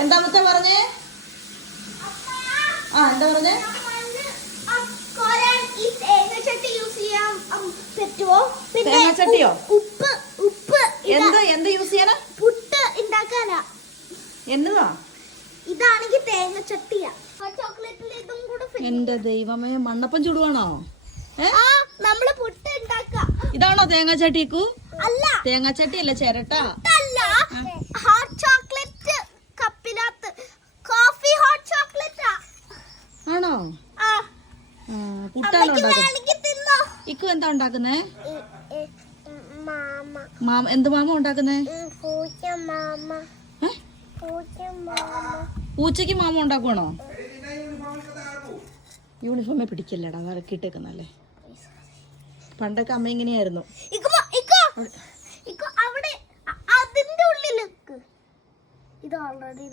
എന്താ മുത്ത പറഞ്ഞേ? ആ എന്താ പറഞ്ഞേ? തേങ്ങാച്ചട്ടിയോ? ഉപ്പ് എന്ത് യൂസ് ചെയ്യാനാ? പുട്ട് ഉണ്ടാക്കാനാ. എന്നതാ? ഇതാണെങ്കിൽ തേങ്ങച്ചട്ടിയാ. എന്റെ ദൈവമേ, മണ്ണപ്പം ചുടുവാണോ? നമ്മള് പുട്ട് ഉണ്ടാക്കാം. ഇതാണോ തേങ്ങാച്ചട്ടിക്കു? അല്ല, തേങ്ങാച്ചട്ടി അല്ല, ചിരട്ട. ഹോട്ട് ചോക്ലേറ്റ് കപ്പിനകത്ത് കോഫി ഹോട്ട് ചോക്ലേറ്റ് ആണോ? പുട്ടാണോ ഉണ്ടാക്കുന്നത്? ഇക്കു എന്താ ഉണ്ടാക്കുന്നേ? എന്ത് മാമ ഉണ്ടാക്കുന്നേ? പൂച്ചക്ക് മാമ ഉണ്ടാക്കുവാണോ? യൂണിഫോമേ പിടിക്കല്ലടാ, വറക്കിട്ടേക്കുന്നല്ലേ. പണ്ടൊക്കെ അമ്മ ഇങ്ങനെയായിരുന്നു. അവിടെ അതിന്റെ ഉള്ളിലേക്ക് ഇത് ഓൾറെഡി